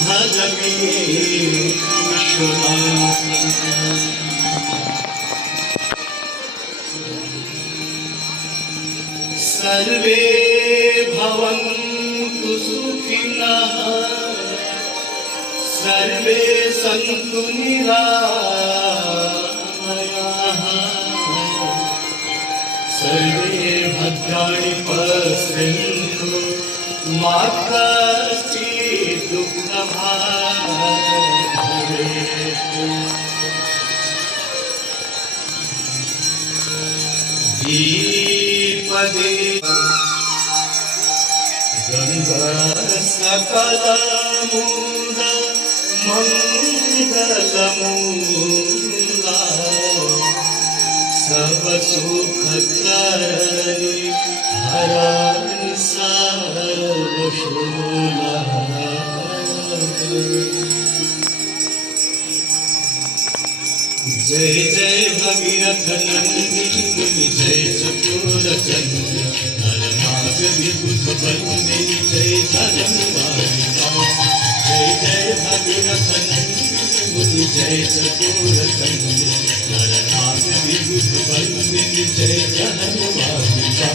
भजमी सर्वे भवन्तु सुखिनः सर्वे सन्तु निरामयाः सर्वे भद्राणि पश्यन्तु मा कश्चित् दुःखभाग् भवेत्। द्विपदे गंगा सकलमूल मंगलमूला सब सुख करनी हरण सर्व शूला। जय जय भगीरथ नंदिनी जय चकोर चंद्र हर नाग विभुत बंदिनी जय धर्मवालिका। जय जय भगीरथ नंदिनी जय चकोर चंद्र हर नाग विभुत बंदिनी जय धर्मवालिका।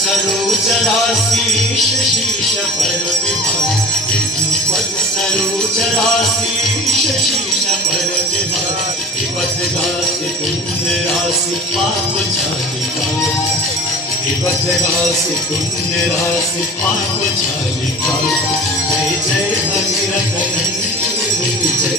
सरोजराशीष शीश पर विभाग विष्णुपद सरोजराशीष शीश पर विभाग विपथ गासी कुंद राशि पाप चालिका। विपथ गासी कुंद राशि पाप चालिका। जय जय भगीरथ नंदिनी जय